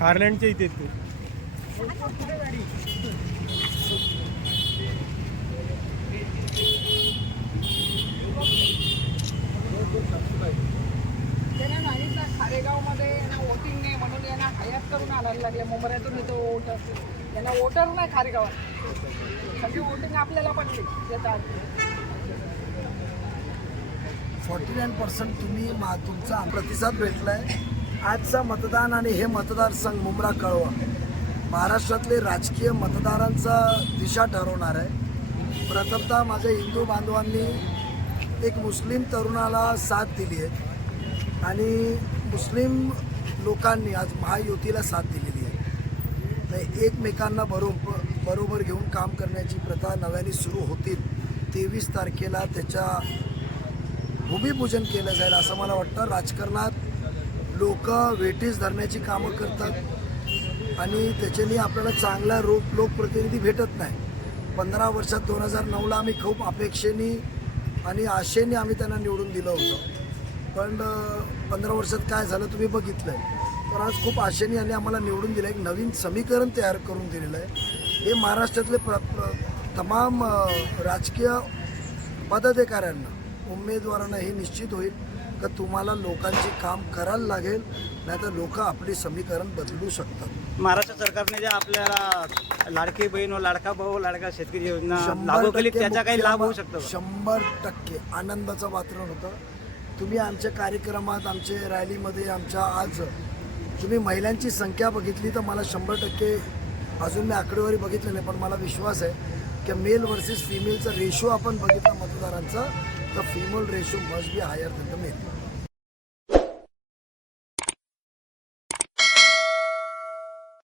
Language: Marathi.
आर्लंडच्या इथे ते त्याने सांगितलं खारेगावमध्ये यांना वोटिंग नाही म्हणून यांना हयात करून आणायला लागले. मुंबईतून इथं वोटर यांना वोटर नाही खारेगावात. सगळी वोटिंग आपल्याला पडली. येतात. फॉर्टी नाईन पर्सेंट तुम्ही मा तुमचा प्रतिसाद भेटलाय. आजचा मतदान आणि हे मतदारसंघ मुंब्रा कळवा. महाराष्ट्रातले राजकीय मतदारांचा दिशा ठरवणार आहे. प्रथमतः माझ्या हिंदू बांधवांनी एक मुस्लिम तरुणाला साथ दिली आहे. आणि मुस्लिम लोकांनी आज महायुतीला साथ दिलेली आहे. तर एकमेकांना बरोबर बरोबर घेऊन काम करण्याची प्रथा नव्याने सुरू होतील. तेवीस तारखेला त्याच्या भूमिपूजन केलं जाईल असं मला वाटतं. राजकारणात लोक वेठीस धरण्याची कामं करतात आणि त्याच्याने आपल्याला चांगला रोप लोकप्रतिनिधी भेटत नाही. पंधरा वर्षात दोन हजार नऊला आम्ही खूप अपेक्षेने आणि आशेने आम्ही त्यांना निवडून दिलं होतं. पण पंधरा वर्षात काय झालं तुम्ही बघितलं आहे तर आज खूप आशेने यांनी आम्हाला निवडून दिलं. एक नवीन समीकरण तयार करून दिलेलं आहे. हे महाराष्ट्रातले प्र प्र तमाम राजकीय पदाधिकाऱ्यांना उमेदवारांना हे निश्चित होईल का तुम्हाला लोकांचे काम करायला लागेल? नाहीतर लोक आपले समीकरण बदलू शकतात. महाराष्ट्र सरकारने जे आपल्याला लाडकी बहीण व लाडका भाऊ लाडका शेतकरी योजना लागू केली त्याचा काही लाभ होऊ शकतो? शंभर टक्के आनंदाचं वातावरण होतं. तुम्ही आमच्या कार्यक्रमात आमच्या रॅलीमध्ये आमच्या आज तुम्ही महिलांची संख्या बघितली तर मला शंभर टक्के अजून मी आकडेवारी बघितली नाही पण मला विश्वास आहे की मेल वर्सेस फिमेलचा रेशो आपण बघितला मतदारांचा तर female ratio must be higher than the male